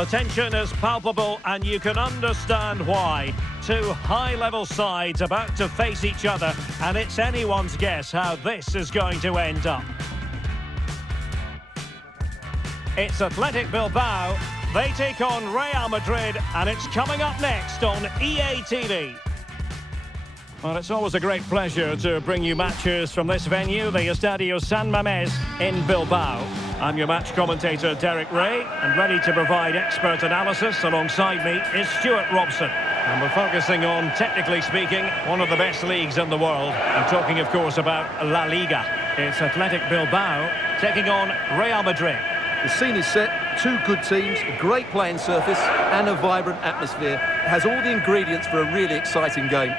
The tension is palpable and you can understand why. Two high-level sides about to face each other, and it's anyone's guess how this is going to end up. It's Athletic Bilbao. They take on Real Madrid, and it's coming up next on EA TV. Well, it's always a great pleasure to bring you matches from this venue, the Estadio San Mamés in Bilbao. I'm your match commentator, Derek Ray, and ready to provide expert analysis alongside me is Stuart Robson. And we're focusing on, technically speaking, one of the best leagues in the world. I'm talking, of course, about La Liga. It's Athletic Bilbao taking on Real Madrid. The scene is set, two good teams, a great playing surface and a vibrant atmosphere. It has all the ingredients for a really exciting game.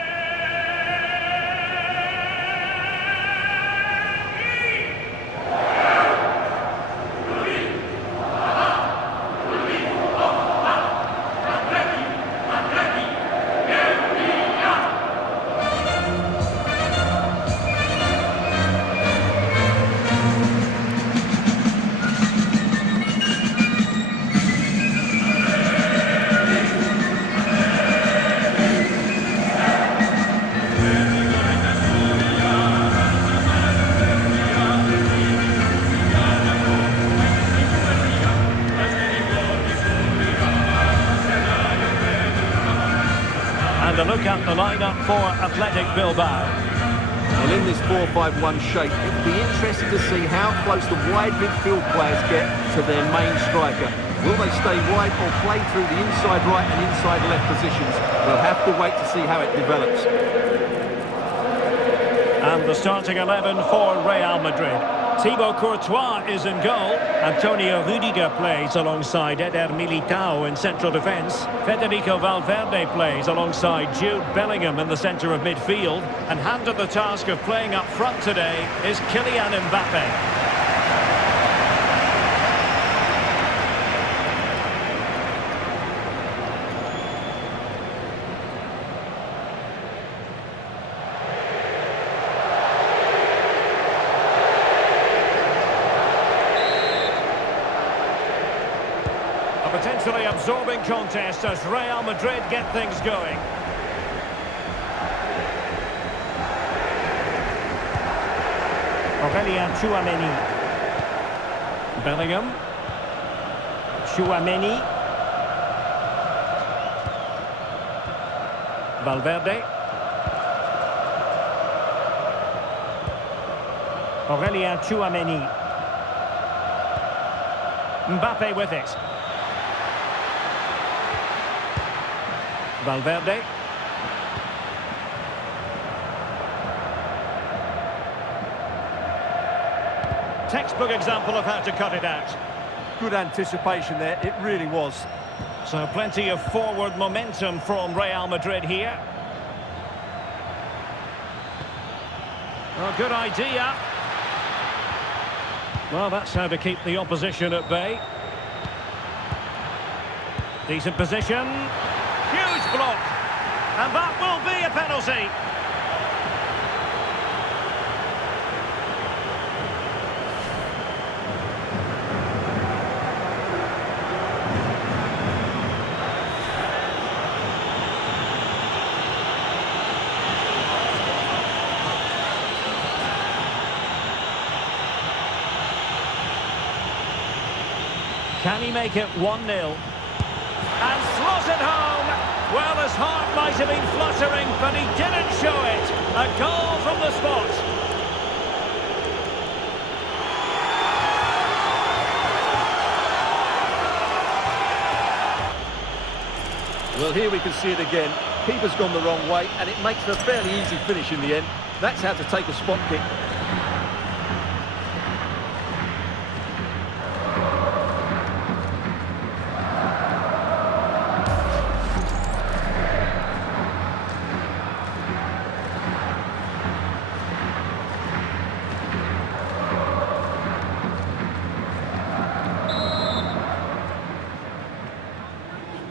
And a look at the lineup for Athletic Bilbao. Well, in this 4-5-1 shape, it will be interesting to see how close the wide midfield players get to their main striker. Will they stay wide or play through the inside right and inside left positions? We'll have to wait to see how it develops. And the starting 11 for Real Madrid. Thibaut Courtois is in goal. Antonio Rudiger plays alongside Eder Militao in central defence. Federico Valverde plays alongside Jude Bellingham in the centre of midfield. And handed the task of playing up front today is Kylian Mbappe. Potentially absorbing contest as Real Madrid get things going. Aurélien Tchouameni. Bellingham. Tchouameni. Valverde. Aurélien Tchouameni. Mbappe with it. Valverde. Textbook example of how to cut it out. Good anticipation there, it really was. So plenty of forward momentum from Real Madrid here. Well, good idea. Well, that's how to keep the opposition at bay. Decent position. Huge block. And that will be a penalty. Can he make it 1-0? And slots it home. Well, his heart might have been fluttering, but he didn't show it. A goal from the spot. Well, here we can see it again. Keeper's gone the wrong way, and it makes for a fairly easy finish in the end. That's how to take a spot kick.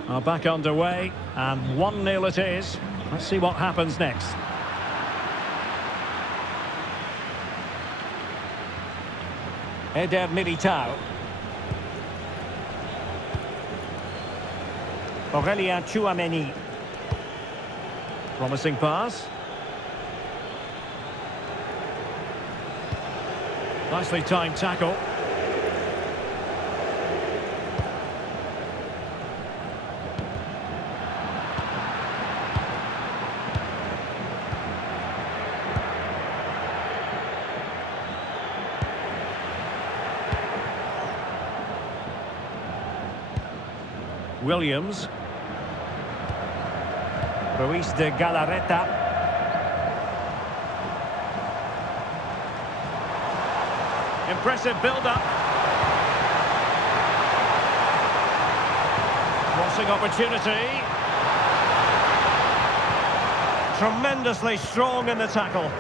Are back underway, and 1-0 it is. Let's see what happens next. Eder Militao. Aurelien Tchouameni. Promising pass. Nicely timed tackle. Williams. Ruiz de Galarreta. Impressive build-up. Crossing opportunity. Tremendously strong in the tackle.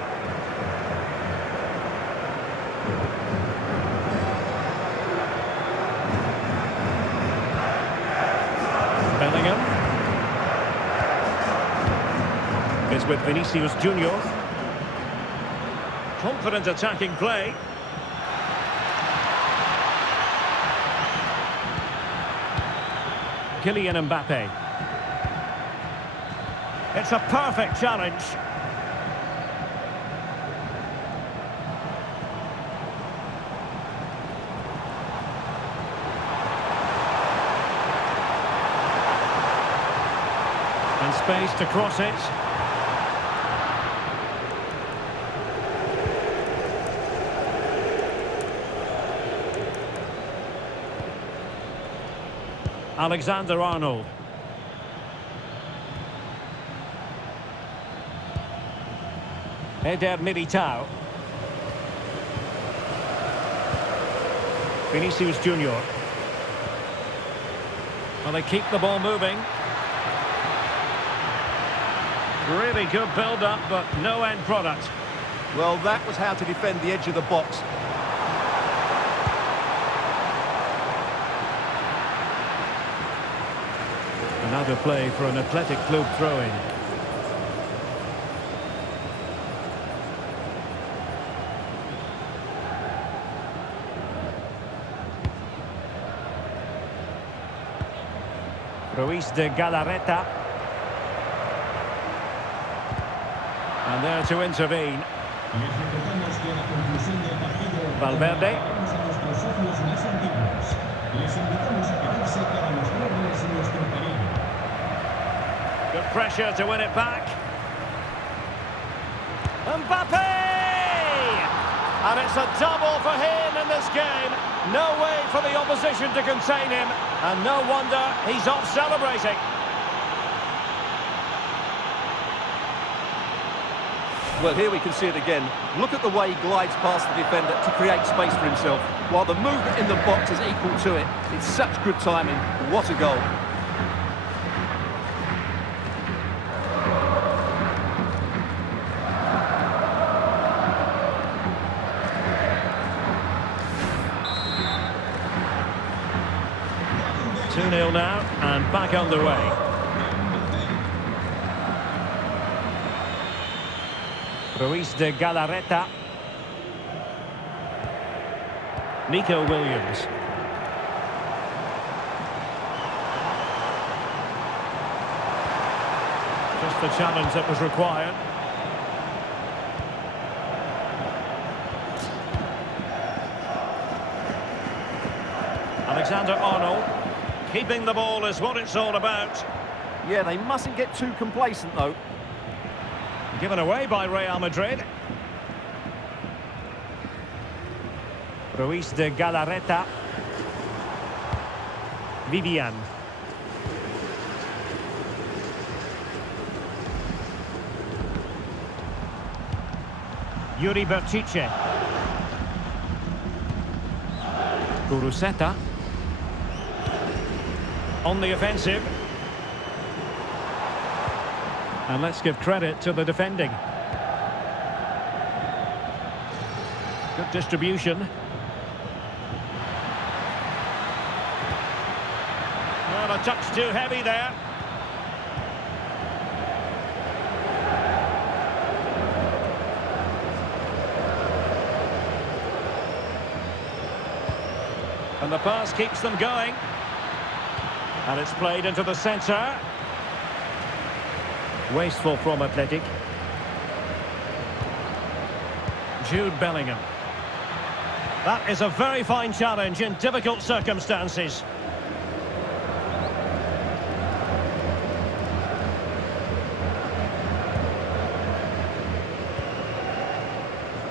Bellingham. It's with Vinicius Junior. Confident attacking play. Kylian Mbappe. It's a perfect challenge. And space to cross it. Alexander-Arnold. Eder Militao. Vinicius Junior. Well, they keep the ball moving. Really good build-up, but no end product. Well, that was how to defend the edge of the box. Another play for an Athletic Club throw-in. Ruiz de Galarreta. And there to intervene. Valverde. Good pressure to win it back. Mbappe! And it's a double for him in this game. No way for the opposition to contain him. And no wonder he's off celebrating. Well, here we can see it again. Look at the way he glides past the defender to create space for himself, while the movement in the box is equal to it. It's such good timing. What a goal. Two-nil now, and back underway. Ruiz de Galarreta. Nico Williams. Just the challenge that was required. Alexander-Arnold. Keeping the ball is what it's all about. Yeah, they mustn't get too complacent, though. Given away by Real Madrid. Ruiz de Galarreta. Vivian. Yuri Berchiche. Kuruseta. On the offensive. And let's give credit to the defending. Good distribution. Well, a touch too heavy there. And the pass keeps them going. And it's played into the centre. Wasteful from Athletic. Jude Bellingham. That is a very fine challenge in difficult circumstances.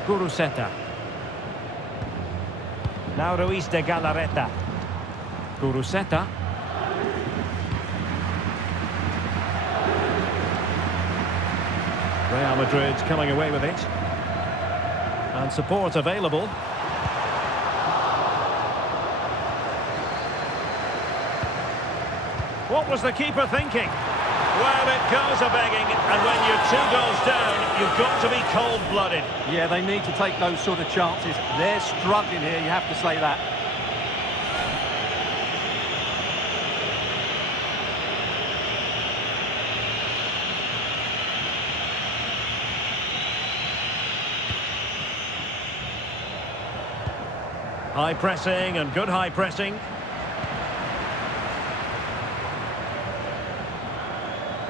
Guruseta. Now Ruiz de Galarreta. Guruseta. Real Madrid coming away with it. And support available. What was the keeper thinking? Well, it goes a-begging, and when you're 2 goals down, you've got to be cold-blooded. Yeah, they need to take those sort of chances. They're struggling here, you have to say that. High pressing and good high pressing.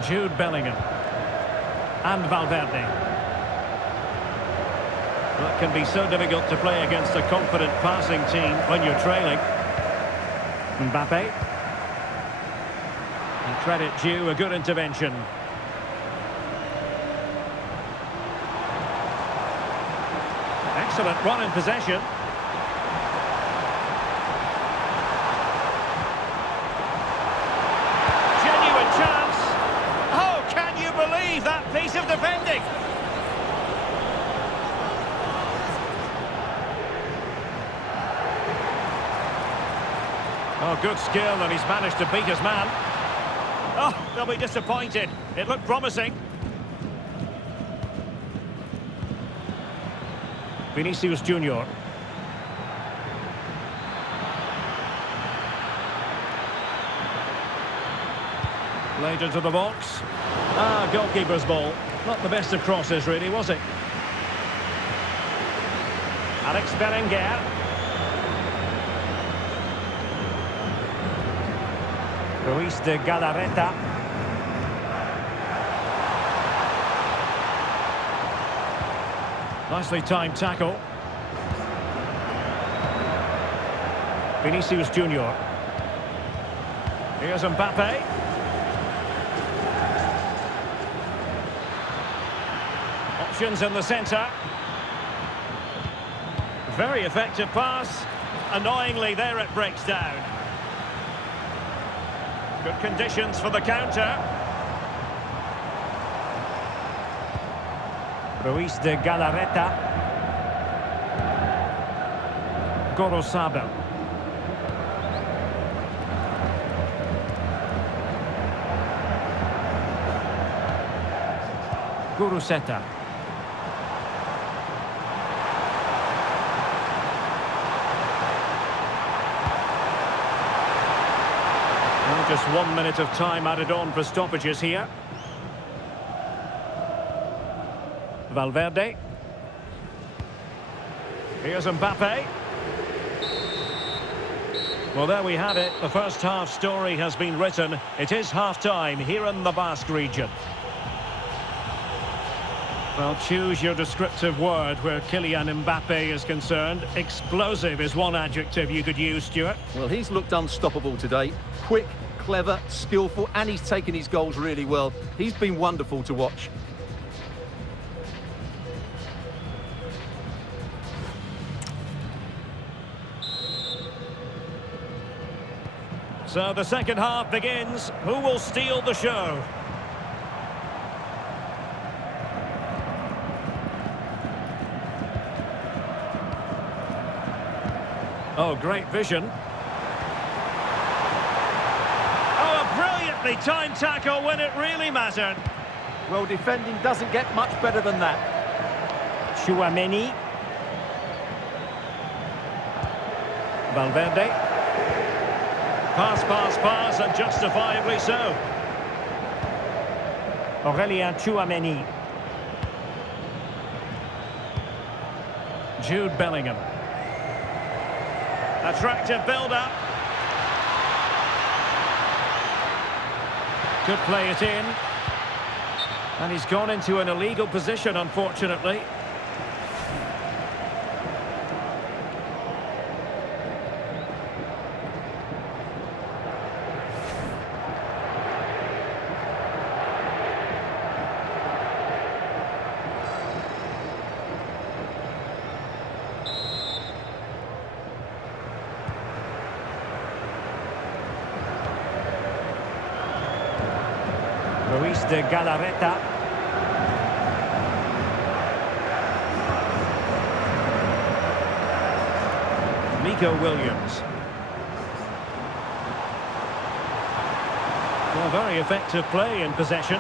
Jude Bellingham. And Valverde. That can be so difficult to play against a confident passing team when you're trailing. Mbappe. And credit due, a good intervention. Excellent run in possession. That piece of defending. Oh, good skill, and he's managed to beat his man. Oh, they'll be disappointed. It looked promising. Vinicius Junior. Laid into the box. Ah, goalkeeper's ball. Not the best of crosses, really, was it? Alex Berenguer. Ruiz de Galarreta. Nicely timed tackle. Vinicius Junior. Here's Mbappe. Options in the centre. Very effective pass. Annoyingly, there it breaks down. Good conditions for the counter. Ruiz de Galarreta. Gorosabel. Guruseta. Just 1 minute of time added on for stoppages here. Valverde. Here's Mbappe. Well, there we have it. The first half story has been written. It is half-time here in the Basque region. Well, choose your descriptive word where Kylian Mbappe is concerned. Explosive is one adjective you could use, Stuart. Well, he's looked unstoppable today. Quick, clever, skillful, and he's taken his goals really well. He's been wonderful to watch. So the second half begins. Who will steal the show? Oh, great vision. Oh, a brilliantly timed tackle when it really mattered. Well, defending doesn't get much better than that. Tchouaméni. Valverde. Pass, pass, pass, and justifiably so. Aurélien Tchouaméni. Jude Bellingham. Attractive build-up. Could play it in. And he's gone into an illegal position, unfortunately. Ruiz de Galarreta. Nico Williams. Well, very effective play in possession.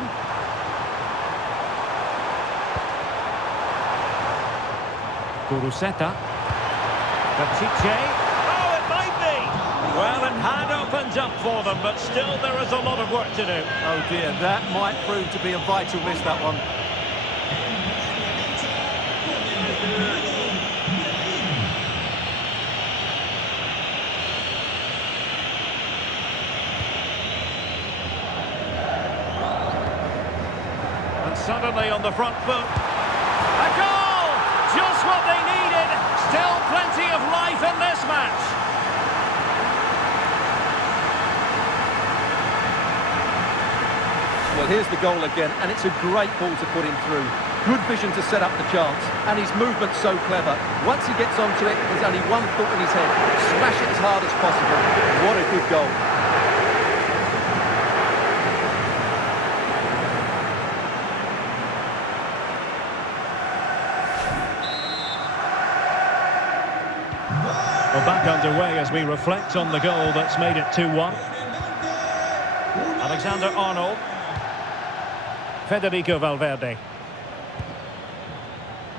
Kuruseta. Pachiche. Oh, it might be! Well, it had opened up for them, but still there is a lot of work to do. Oh dear, that might prove to be a vital miss, that one. And suddenly on the front foot. A goal! Just what they needed. Still plenty of life in this match. Well, here's the goal again, and it's a great ball to put him through. Good vision to set up the chance, and his movement's so clever. Once he gets onto it, there's only one thought in his head. Smash it as hard as possible. What a good goal. We're back underway as we reflect on the goal that's made it 2-1. Alexander-Arnold. Federico Valverde.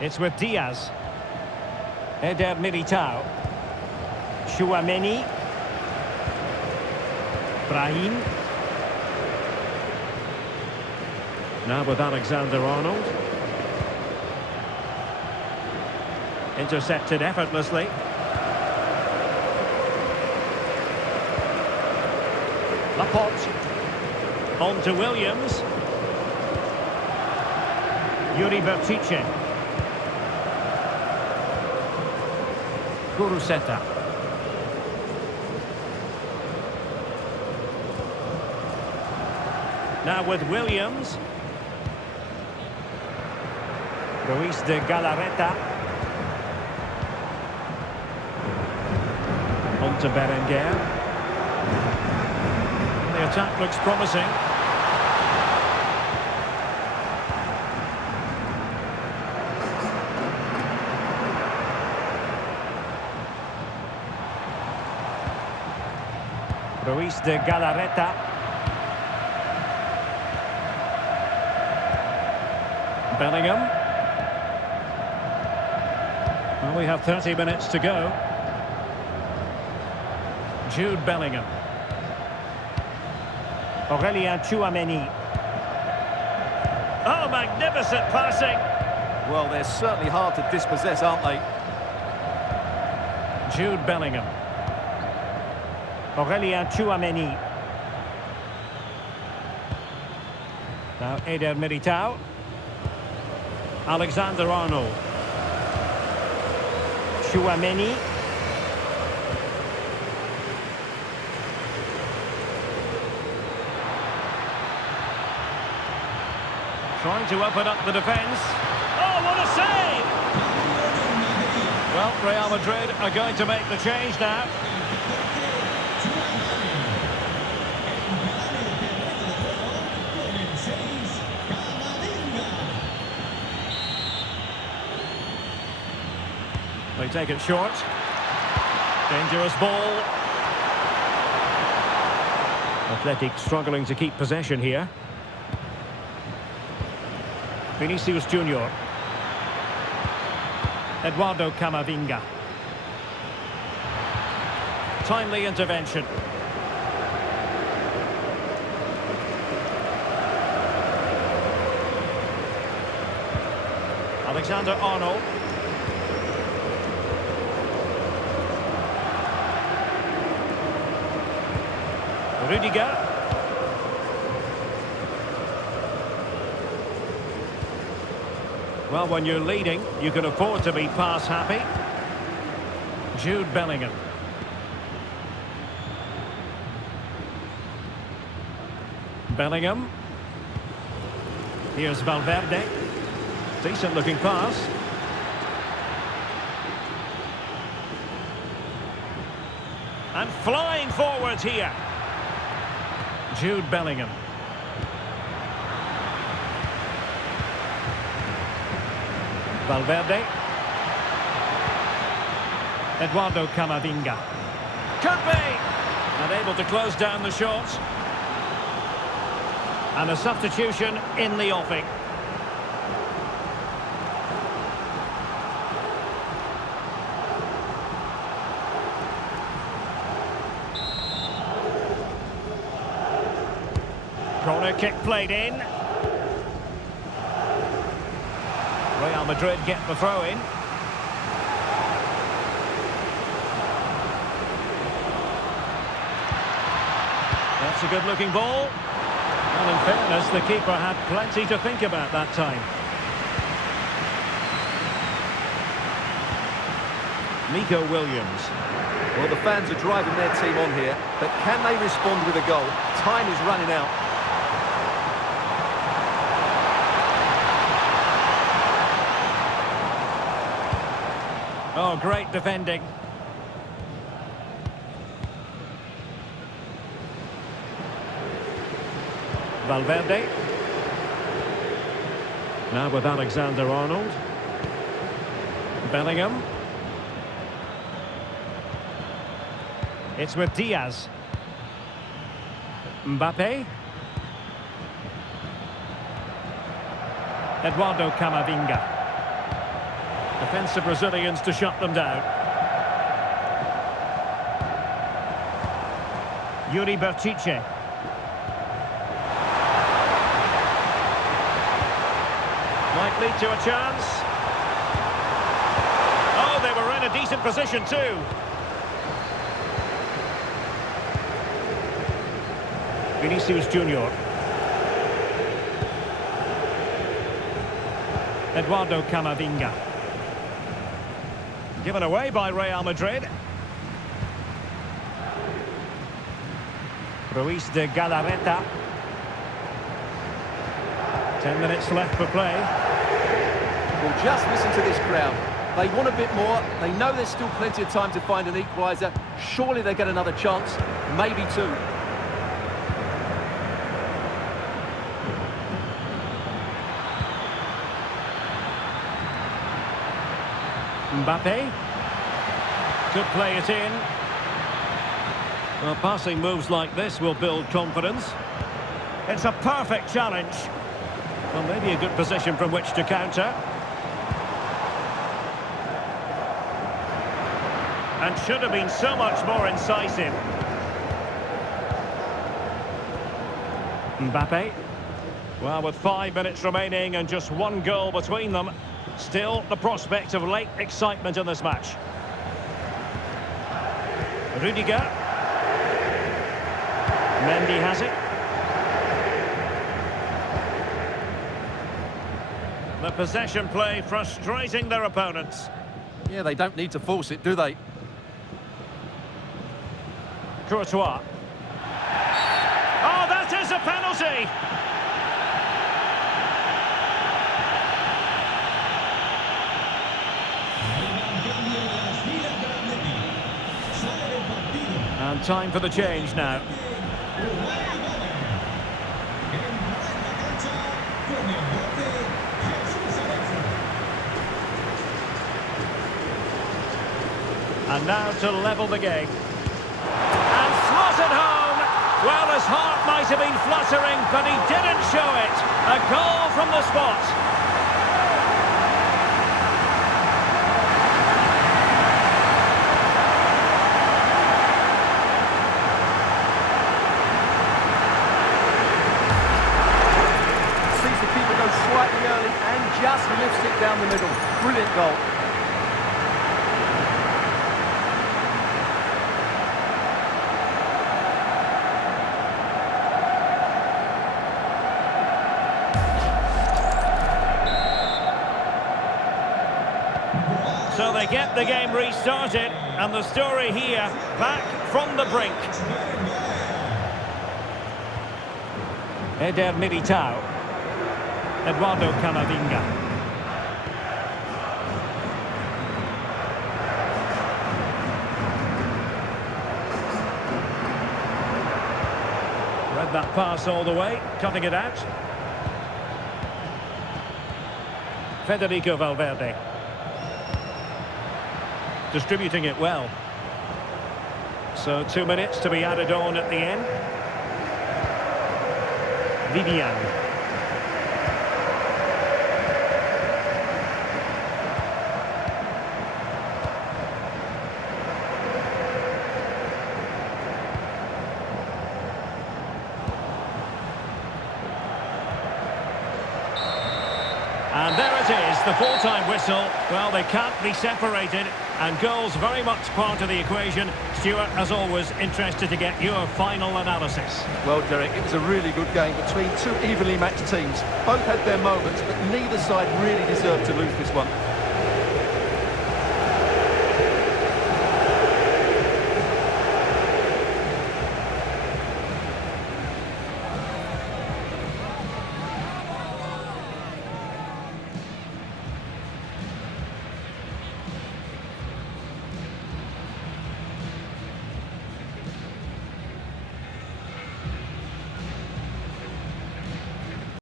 It's with Diaz. Eder Militao. Tchouaméni. Brahim. Now with Alexander-Arnold. Intercepted effortlessly. Laporte. On to Williams. Yuri Bertice. Kuruseta. Now with Williams. Ruiz de Galarreta. On to Berenguer. The attack looks promising. Ruiz de Galarreta. Bellingham. Well, we have 30 minutes to go. Jude Bellingham. Aurélien Tchouaméni. Oh, magnificent passing. Well, they're certainly hard to dispossess, aren't they? Jude Bellingham. Aurélien Tchouaméni. Now Eder Militao. Alexander-Arnold. Tchouaméni. Trying to open up the defence. Oh, what a save! Well, Real Madrid are going to make the change now. They take it short. Dangerous ball. Athletic struggling to keep possession here. Vinicius Junior. Eduardo Camavinga. Timely intervention. Alexander-Arnold. Rudiger. Well, when you're leading, you can afford to be pass happy. Jude Bellingham. Bellingham. Here's Valverde. Decent looking pass. And flying forwards here. Jude Bellingham. Valverde. Eduardo Camavinga. Could be! Unable to close down the shots. And a substitution in the offing. Corner kick played in. Real Madrid get the throw in. That's a good looking ball. Well, in fairness, the keeper had plenty to think about that time. Nico Williams. Well, the fans are driving their team on here, but can they respond with a goal? Time is running out. Oh, great defending. Valverde. Now with Alexander-Arnold. Bellingham. It's with Diaz. Mbappe. Eduardo Camavinga. Defensive Brazilians to shut them down. Yuri Berchiche. Might lead to a chance. Oh, they were in a decent position too. Vinicius Junior. Eduardo Camavinga. Given away by Real Madrid. Ruiz de Galarreta. 10 minutes left for play. Well, just listen to this crowd. They want a bit more. They know there's still plenty of time to find an equaliser. Surely they get another chance, maybe two. Mbappe. Could play it in. Well, passing moves like this will build confidence. It's a perfect challenge. Well, maybe a good position from which to counter. And should have been so much more incisive. Mbappe. Well, with 5 minutes remaining and just one goal between them, still the prospect of late excitement in this match. Rudiger. Mendy has it. The possession play frustrating their opponents. Yeah, they don't need to force it, do they? Courtois. Oh, that is a penalty! And time for the change now. And now to level the game. And slotted home! Well, his heart might have been fluttering, but he didn't show it. A goal from the spot. Sees the keeper go slightly early and just lifts it down the middle. Brilliant goal. So they get the game restarted, and the story here, back from the brink. Eder Militao. Eduardo Camavinga. Read that pass all the way, cutting it out. Federico Valverde. Distributing it well. So 2 minutes to be added on at the end. Vivian. And there it is, the full-time whistle. Well, they can't be separated, and goals very much part of the equation. Stuart, as always, interested to get your final analysis. Well, Derek, it was a really good game between two evenly matched teams. Both had their moments, but neither side really deserved to lose this one.